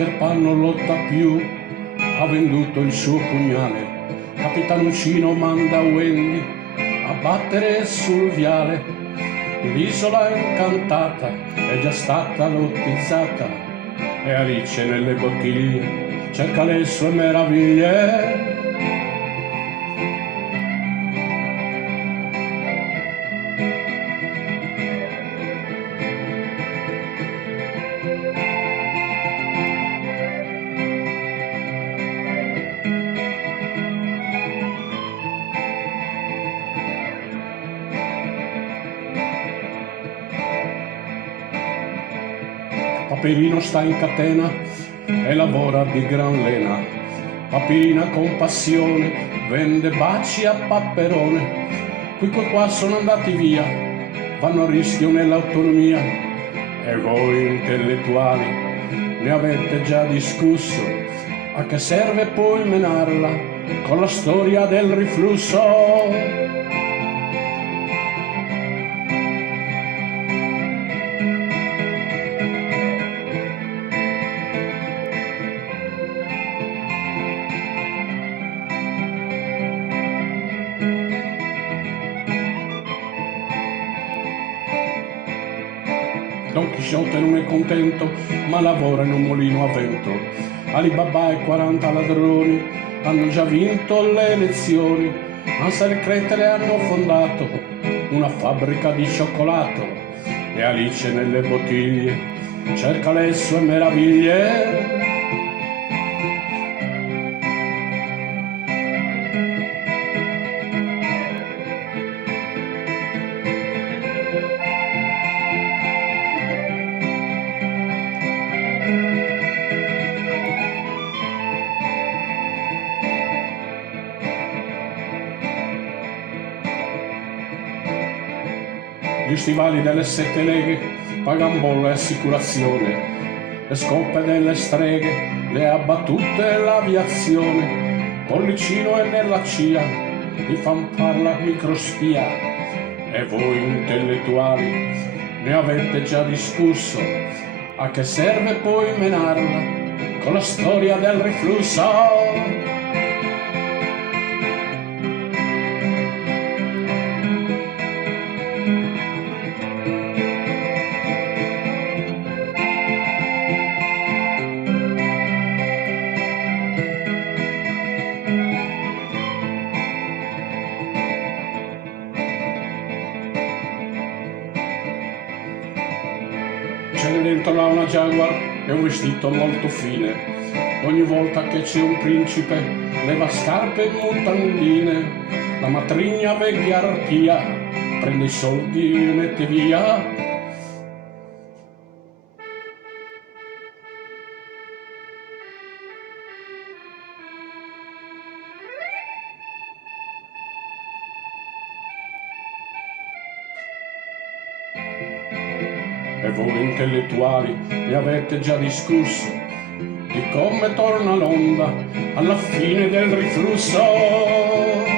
Peter Pan non lotta più, ha venduto il suo pugnale. Capitanuccino manda Wendy a battere sul viale. L'isola incantata è già stata lottizzata e Alice nelle bottiglie cerca le sue meraviglie. Paperino sta in catena e lavora di gran lena. Papirina con passione vende baci a Paperone. Qui qua sono andati via, vanno a rischio nell'autonomia. E voi intellettuali ne avete già discusso. A che serve poi menarla con la storia del riflusso? Don Chisciotte non è contento, ma lavora in un mulino a vento. Alibaba e 40 ladroni hanno già vinto le elezioni. Hansel e Gretel hanno fondato una fabbrica di cioccolato. E Alice nelle bottiglie cerca le sue meraviglie. Gli stivali delle 7 leghe pagan bolle e assicurazione, le scoppe delle streghe le ha battute l'aviazione. Pollicino è nella CIA, gli fan parla microspia. E voi intellettuali ne avete già discusso, a che serve poi menarla con la storia del riflusso? C'è dentro là una Jaguar e un vestito molto fine. Ogni volta che c'è un principe leva scarpe e mutandine. La matrigna vecchiarchia prende i soldi e mette via. E voi intellettuali ne avete già discusso di come torna l'onda alla fine del riflusso.